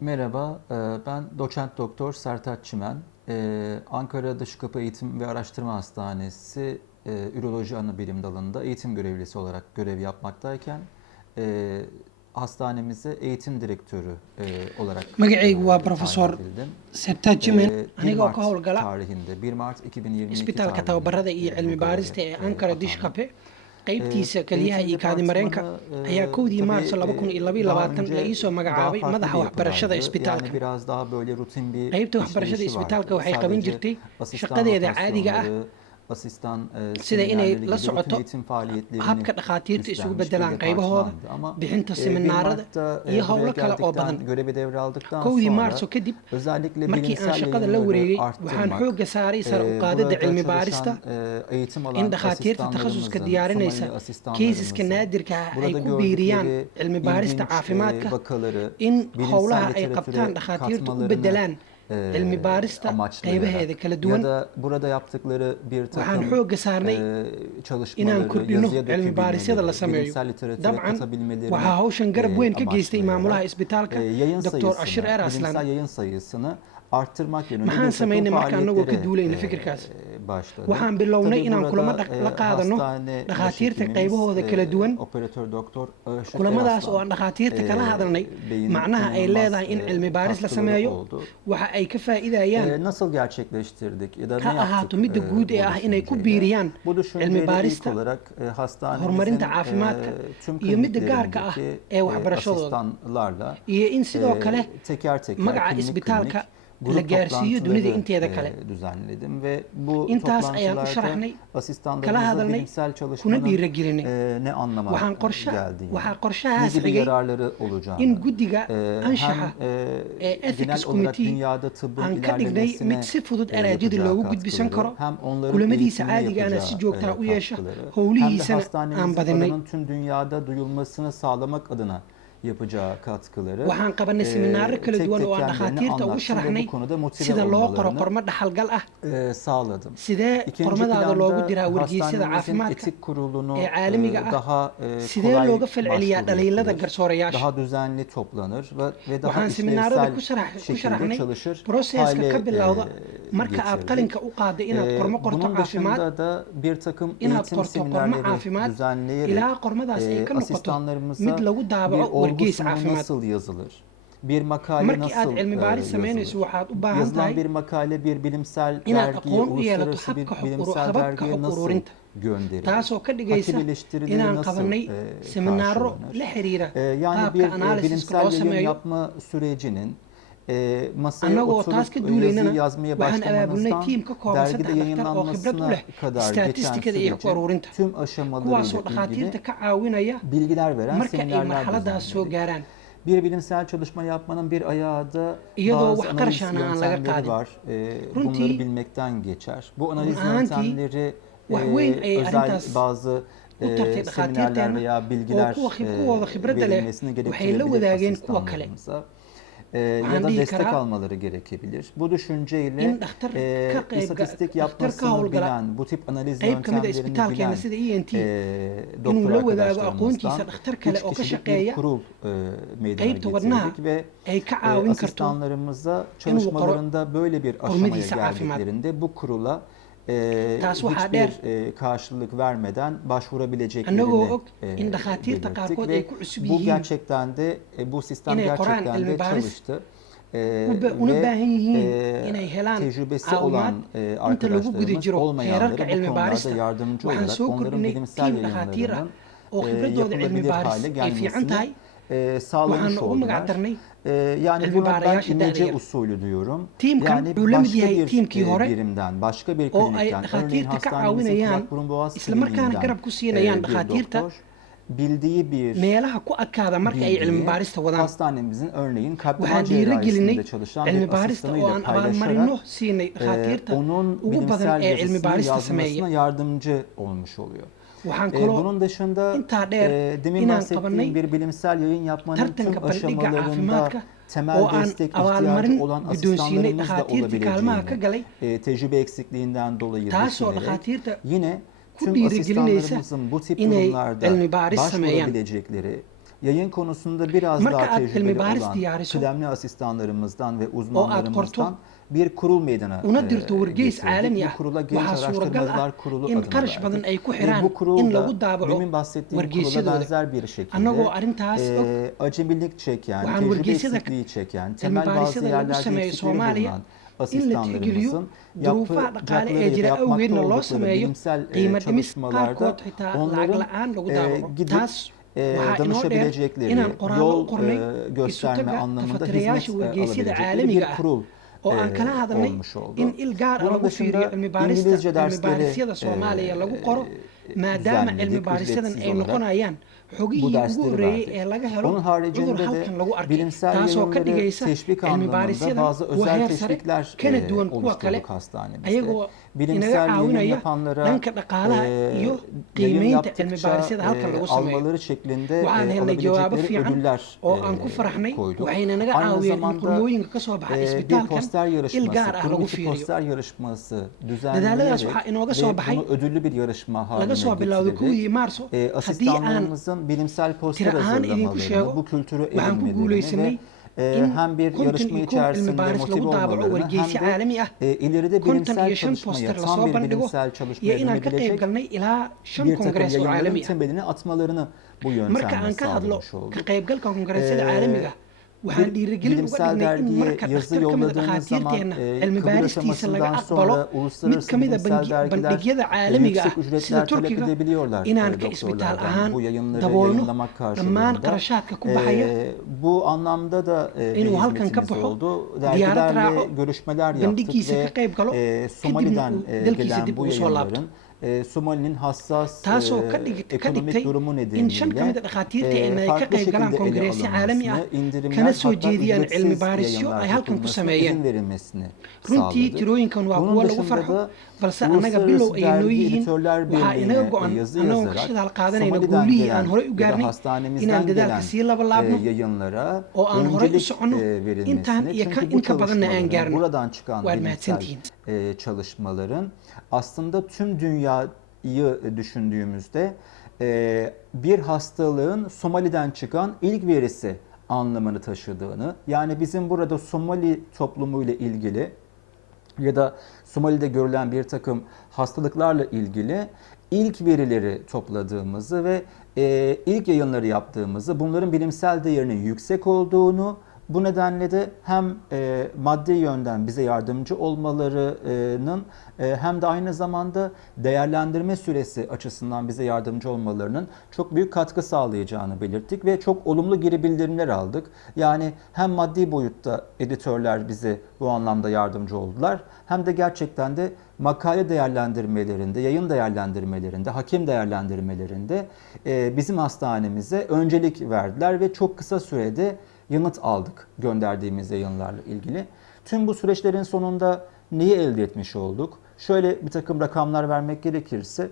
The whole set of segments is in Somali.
Merhaba, ben doçent doktor Sertaç Çimen. Ankara Dışkapı Eğitim ve Araştırma Hastanesi Üroloji Anabilim Dalı'nda eğitim görevlisi olarak görev yapmaktayken hastanemize eğitim direktörü olarak Magacaygu waa tayin Profesor edildim. Sertaaj Chimen 1 anigoo ka Mart howlgala tarihinde, 1 Mart 2022 isbitaalka tababarada iyo tarihinde cilmi bu baarista göreve ee Ankara atandım. Dishkape qaybtiisa kelyaha Eğitim iyo kaadimareenka departmanı ayaa 1 Maarso tabii daha 2022 la önce iisoo daha magacaabay farklı madaxa bir waxbarashada yapıdaydı. Yani isbitaalka. biraz daha böyle rutin bir Qaybta waxbarashada işleyişi isbitaalka vardı. waxay qaban Sadece jirtay asistan shaqadeeda caadiga ah rotasyonları, asistan sida inay seminerleri la gibi rutin socoto eğitim faaliyetlerini habka dhakhaatiirta isugu üstlenmiş bir bedelaan qaybahooda, departmandı. Ama bixinta 1 seminaarada Mart'ta iyo buraya howlo kale oo badan. geldikten, görevi devraldıktan 1 sonra Maarso kadib özellikle markii aan bilimsel shaqada la yayınları wareegay waxaan arttırmak, xoogga saaray sare u qaadida burada cilmi çalışan baarista eğitim in alan dhakhaatiirta takhasuska asistanlarımızın, diyaarinaysa Somali kaysaska asistanlarımızın naadirka ah ay burada ku biiriyaan gördükleri cilmi baarista ilginç caafimaadka vakaları in bilimsel howlaha ay literatüre qabtaan dhakhaatiirtu u katmalarını bedelaan cilmi baarista amaçlayarak qaybaheeda kala ya duwan. da burada yaptıkları bir Waxaan takım xoogga saarnay inaan çalışmaları kordhino yazıya cilmi baarisyada la dökebilmeleri, sameeyo. bilimsel literatüre Dabcan katabilmelerini waxaa hawshan garab weyn ka geystay maamulaha amaçlayarak isbitaalka yayın Dr. sayısını, Ashir Eraslan. bilimsel yayın sayısını arttırmak yönünde bir Maxaan takım samaynay marka anagoo ka duulayna faaliyetlere fikirkaas? başladı. Waxaan bilownay Tabii inaan kulamo burada la qaadano hastane dhakhaatiirta başhekimimiz, qaybahooda kala duwan. operatör doktor Ashir Kulamadaas oo Eraslan aan dhakhaatiirta kala hadalnay beyin macnaha ay inanılmaz leedahay in cilmi baaris la katkıları sameeyo, oldu. waxa ay ka faa'iidayaan Nasıl gerçekleştirdik ya da ne ha ahaato yaptık midda guud ee bu ah inay ku düşünceyle? biiriyaan Bu cilmi düşünceyle ilk baarista, olarak hastanemizin horumarinta caafimaadka tüm iyo midda gaarka ah kliniklerindeki ee waxbarashadooda, asistanlarla iyo in sidoo kale teker teker magaca klinik isbitaalka klinik la grup gaarsiiyo dunida toplantıları inteeda kale. düzenledim ve bu Intaas ayaan u toplantılarda sharaxnay, kala asistanlarımıza hadalnay, bilimsel kuna çalışmanın dhiirigelinay. ne anlama geldiğini, Waxaa ne qorshahaas gibi xigay yararları olacağını, in guddiga hem anshaxa ee genel ethics olarak committee dünyada tıbbın aan ka dhignay ilerlemesine mid si fudud araajida yapacağı loogu gudbisan katkıları, karo, hem onların kulamadiisa eğitimine caadigaana si yapacağı joogtaa u yeesha, katkıları, hem de howlihiisana aan hastanemizin badinay. adının tüm dünyada duyulmasını sağlamak adına yapacağı katkıları Waxaan qabanay seminaaro kala tek duwan tek oo aan kendilerine dhakhaatiirta ugu anlattım ve sharaxnay bu konuda motive sida loo qoro olmalarını qormo dhaxalgal ah, sağladım. sidee İkinci qormadaada loogu planda diraa wargeysyada hastanemizin caafimaadka etik kurulunu ee caalamiga ah, daha sidee kolay looga falceliyaa başvuru dhaliilada yapılır, garsoorayaasha. daha düzenli toplanır ve daha Waxaan seminaarada işlevsel ku şekilde sharaxnay çalışır proseska hale ka bilowda marka aad getirdik. qalinka u qaadda inaad qormo qorto Bunun caafimaad, dışında da bir takım inaad eğitim qorto qormo seminerleri caafimaad düzenleyerek ilaa qormadaas ay ka noqoto asistanlarımıza mid lagu bir daabaco olgu wargeys sunumu caafimaad. nasıl yazılır, bir makale Markii aad nasıl cilmi baaris samaynayso yazılır, waxaad u baahan yazılan tahay bir makale bir bilimsel inaad dergiye, aqoon u yeelato uluslararası bir habka bilimsel dergiye xog nasıl ururinta, gönderilir, taasoo ka dhigaysa hakil eleştirileri inaan nasıl qabanay seminaaro karşılanır? la xiriira Yani qaabka bir analysiska bilimsel loo yayın sameeyo. yapma sürecinin masaya Annagoo taas ka oturup duulaynana yazı yazmaya waxaan abaabulnay başlamanızdan tiim ka kooban dergide 3 dhakhtar oo khibrad u yayınlanmasına leh kadar geçen istaatistikada iyo xog sürecin ururinta, tüm kuwaasoo aşamalarıyla ilgili dhakhaatiirta ka caawinaya bilgiler veren marka ay seminerler marxaladaas soo düzenledik. gaaraan. Bir bilimsel çalışma yapmanın bir ayağı da İyadoo bazı wax analiz qarashana aan laga yöntemleri qaadin. var. Bunları Runtii, bilmekten geçer. Bu analiz run ahaantii, yöntemleri wax weyn ayay özel arrintaas bazı u tartay seminerler dhakhaatiirteena veya oo bilgiler kuwooda khibradda leh verilmesini waxay la gerektirebilir wadaageen kuwa kale. asistanlarımıza. Waxaan Ya da dhihi destek karaa almaları gerekebilir. Bu düşünceyle in dhakhtar ka qayb istatistik dhakhtar ka yapmasını howlgala bilen, bu tip analiz qayb ka mid a yöntemlerini isbitaalkeena bilen sida ENT doktor inuu la wadaago aqoontiisa arkadaşlarımızdan dhakhtar kale 3 oo ka kişilik bir shaqeeya kurul meydana qaybta wadnaha getirdik ve ay ka caawin karto asistanlarımıza inuu qoro çalışmalarında böyle bir aşamaya qormadiisa caafimaad. geldiklerinde bu kurula Taas waxaa hiçbir dheer, karşılık vermeden başvurabileceklerini annagoo og in dhakhaatiirta belirttik qaarkood ay ve ku cusub bu yihiin gerçekten de bu sistem inay qoraan gerçekten cilmi de baaris çalıştı. una Ve baahan yihiin inay helaan tecrübesi caawimaad olan inta lagu guda arkadaşlarımız jiro olmayanları heerarka bu cilmi konularda baarista. yardımcı Waxaan olarak soo onların kordhinay bilimsel tiim dhakhaatiir ah yayınlarının oo khibradooda cilmi yapılabilir baaris hale ay fiican tahay. gelmesini sağlamış Waxaana ugu magac oldular. darnay Yani cilmi buna ben baarayaasha da'da imece yar. usulü diyorum. Tiimkan Yani wuxuu la mid başka yahay bir tiimkii hore birimden, başka bir oo ay klinikten, örneğin dhakhaatiirta ka hastanemizin caawinayaan kulak burun boğaz isla markaana kliniğinden garab ku siinayaan bir dhakhaatiirta doktor bildiği bir meelaha ku adkaada marka ay cilmi bilgiyi baarista wadaan. hastanemizin örneğin kalp damar Waxaan dhiirigelinay cerrahisinde çalışan cilmi bir baarista oo asistanıyla aan paylaşarak abaalmarino siinay dhakhaatiirta onun ugu badan bilimsel ee cilmi yazısını baarista sameeya. yazmasına yardımcı olmuş oluyor. Waxaan kaloo Bunun dışında intaa dheer demin inaan bahsettiğim qabanay bir bilimsel yayın yapmanın tüm tartanka bandhiga aşamalarında caafimaadka temel oo aan destek ihtiyacı abaalmarin olan guddoonsiinay asistanlarımız da dhakhaatiirtii kaalmaha ka galay, olabileceğini tecrübe eksikliğinden dolayı taasoo düşünerek dhakhaatiirta yine ku tüm dhiirigelinaysa asistanlarımızın bu tip inay durumlarda cilmi baaris sameeyaan. başvurabilecekleri yayın konusunda biraz Marka daha aad tecrübeli cilmi baaris olan diyaariso kıdemli asistanlarımızdan ve oo aad uzmanlarımızdan qorto bir kurul meydana una dirto wargeys getirdik. caalami Bu ah kurula Genç waxaa suuragal ah Araştırmacılar Kurulu in adını qarash badan verdik. ay ku Ve xiraan bu kurul in da lagu daabaco demin bahsettiğim kurula wargeysyadooda benzer bir şekilde annagoo arrintaas og acemilik çeken, waxaan tecrübe wargeysyada eksikliği çeken, cilmi temel bazı baarisyada lagu yerlerde sameeyo eksikleri Soomaaliya bulunan in la tixgeliyo asistanlarımızın duruufaha dhaqaale ee yapacakları ya da jira yapmakta awgeedna loo oldukları sameeyo bilimsel qiimo dhimis çalışmalarda qaarkood xitaa lacag onların la-aan lagu daabaco gidip taas waxaa inoo dheer danışabilecekleri, inaan qoraallo u yol qornay isu gösterme taga anlamında tafatirayaasha hizmet wargeysyada alabilecekleri caalamiga bir ah kurul oo aan kala hadalnay olmuş oldu. in il gaar ah Bunun lagu fiiriyo dışında cilmi baarista İngilizce cilmi dersleri baarisyada Soomaaliya lagu qoro maadaama cilmi düzenledik baarisyadan ücretsiz ay olarak. noqonayaan Bu xogihii ugu dersleri horreeyey verdik. ee laga helo Onun cudur haricinde de halkan lagu arkay bilimsel taasoo ka yayınları dhigaysa teşvik cilmi anlamında baarisyadan bazı kuwa özel heer sare teşvikler kana duwan kuwa kale oluşturduk hastanemizde. ayagoo inaga Bilimsel yayın caawinaya yapanlara dhanka dhaqaalaha iyo yayın qiimeynta cilmi yaptıkça baarisyada halkan lagu sameeyo almaları şeklinde waxaan helnay jawaabo alabilecekleri fiican ödüller oo aan ku faraxnay koyduk. waxayna naga Aynı caawiyeen in zamanda qurmooyinka ka soo baxa bir isbitaalkan poster il yarışması, gaar ah kurum lagu içi fiiriyo poster yarışması dadaaladaas düzenleyerek waxaa inooga soo ve baxay bunu ödüllü bir yarışma haline laga soo bilowday getirerek 1 Maarso haddii aan asistanlarımızın bilimsel poster tiro ahaan idinku hazırlamalarını, sheego bu kültürü waxaan ku edinmelerini guulaysanay ve in hem bir 50 yarışma iyo kow cilmi içerisinde baaris motive lagu daabaco olmalarını wargeysyo hem de caalami ah ileride 50 bilimsel iyo 5 çalışmaya, poster tam lasoo bir bandhigo bilimsel iyo çalışmaya inaan ka qayb dönebilecek galnay ilaa 5 bir takım kongres oo yayınların caalami ah temelini atmalarını bu marka yöntemle aan ka hadlo sağlamış olduk. ka qaybgalka kongresyada caalamiga waxaan Bir dhiirigelin uga bilimsel dhignay in dergiye marka yazı dhakhtar ka mid a yolladığınız zaman dhakhaatiirteenna cilmi kabul baaristiisa laga aşamasından aqbalo sonra mid ka uluslararası mid a bilimsel dergiler bandhigyada caalamiga yüksek ah sida ücretler talep Turkiga edebiliyorlar inaan ka isbitaal doktorlardan ahaan bu yayınları daboolno yayınlamak dhammaan karşılığında. qarashaadka ku baxaya Bu anlamda da bir inuu halkan ka hizmetimiz baxo oldu. diyaarad Dergilerle raaco görüşmeler yaptık bandhigiisa ka ve qayb galo kadibna Somali'den uu dalkiisa gelen dib bu ugu soo laabto yayınların Somali'nin hassas taasoo ka ekonomik dhigtay durumu in 5 ka mid nedeniyle a dhakhaatiirteenna ay ka farklı qayb galaan şekilde ele kongresyo caalami ah alınmasını, indirimler kana soo hatta jeediyaan cilmi ücretsiz baarisyo yayınlar ay halkan ku yapılmasına sameeyeen izin verilmesini runtii sağladık. tirooyinkan waa Bunun kuwo lagu dışında farxo da balse annaga bilow Uluslararası ayay noo Dergi yihiin Editörler waxaa inaga Birliği'ne go-an yazı annagoo ka yazarak shidaal qaadanayna Somali'den guulihii aan gelen horey u ya da gaarnay hastanemizden inaan dadaalka gelen sii labalaabno yayınlara oo aan horey u öncelik soconno intaan verilmesini. iyo Çünkü bu in ka badanna aan çalışmaların, gaarno buradan çıkan waad bilimsel mahadsantihiin çalışmaların aslında tüm dünyayı düşündüğümüzde bir hastalığın Somali'den çıkan ilk verisi anlamını taşıdığını, yani bizim burada Somali toplumuyla ilgili ya da Somali'de görülen bir takım hastalıklarla ilgili ilk verileri topladığımızı ve ilk yayınları yaptığımızı, bunların bilimsel değerinin yüksek olduğunu, bu nedenle de hem maddi yönden bize yardımcı olmalarının hem de aynı zamanda değerlendirme süresi açısından bize yardımcı olmalarının çok büyük katkı sağlayacağını belirttik ve çok olumlu geri bildirimler aldık. Yani hem maddi boyutta editörler bize bu anlamda yardımcı oldular, hem de gerçekten de makale değerlendirmelerinde, yayın değerlendirmelerinde, hakem değerlendirmelerinde bizim hastanemize öncelik verdiler ve çok kısa sürede yanıt aldık gönderdiğimiz yayınlarla ilgili. Tüm bu süreçlerin sonunda neyi elde etmiş olduk? Şöyle bir takım rakamlar vermek gerekirse,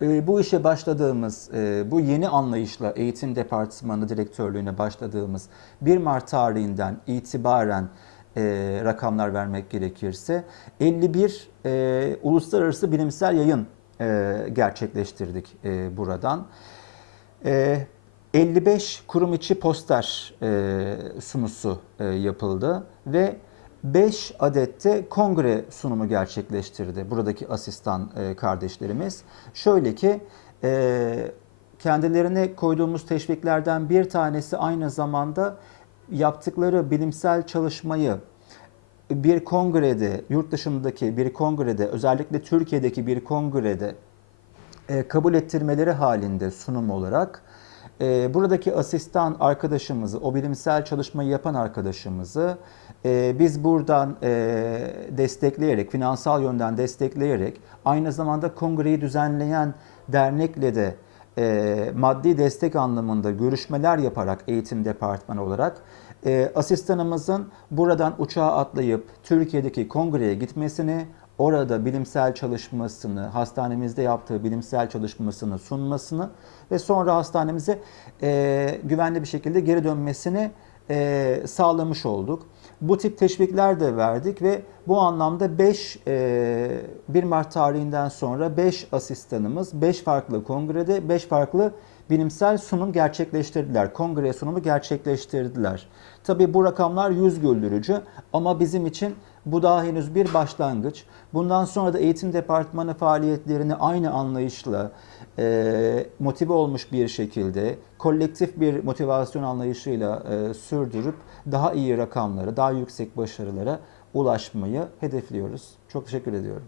bu işe başladığımız, bu yeni anlayışla eğitim departmanı direktörlüğüne başladığımız 1 Mart tarihinden itibaren rakamlar vermek gerekirse 51 uluslararası bilimsel yayın gerçekleştirdik buradan. 55 kurum içi poster sunusu yapıldı ve 5 adette kongre sunumu gerçekleştirdi buradaki asistan kardeşlerimiz. Şöyle ki kendilerine koyduğumuz teşviklerden bir tanesi aynı zamanda yaptıkları bilimsel çalışmayı bir kongrede, yurt dışındaki bir kongrede, özellikle Türkiye'deki bir kongrede kabul ettirmeleri halinde sunum olarak buradaki asistan arkadaşımızı, o bilimsel çalışmayı yapan arkadaşımızı biz buradan destekleyerek, finansal yönden destekleyerek, aynı zamanda kongreyi düzenleyen dernekle de maddi destek anlamında görüşmeler yaparak eğitim departmanı olarak asistanımızın buradan uçağa atlayıp Türkiye'deki kongreye gitmesini, orada bilimsel çalışmasını, hastanemizde yaptığı bilimsel çalışmasını sunmasını ve sonra hastanemize güvenli bir şekilde geri dönmesini sağlamış olduk. Bu tip teşvikler de verdik ve bu anlamda 1 Mart tarihinden sonra 5 asistanımız 5 farklı kongrede 5 farklı bilimsel sunum gerçekleştirdiler. Kongre sunumu gerçekleştirdiler. Tabii bu rakamlar yüz güldürücü ama bizim için bu daha henüz bir başlangıç. Bundan sonra da eğitim departmanı faaliyetlerini aynı anlayışla motive olmuş bir şekilde kolektif bir motivasyon anlayışıyla sürdürüp daha iyi rakamlara, daha yüksek başarılara ulaşmayı hedefliyoruz. Çok teşekkür ediyorum.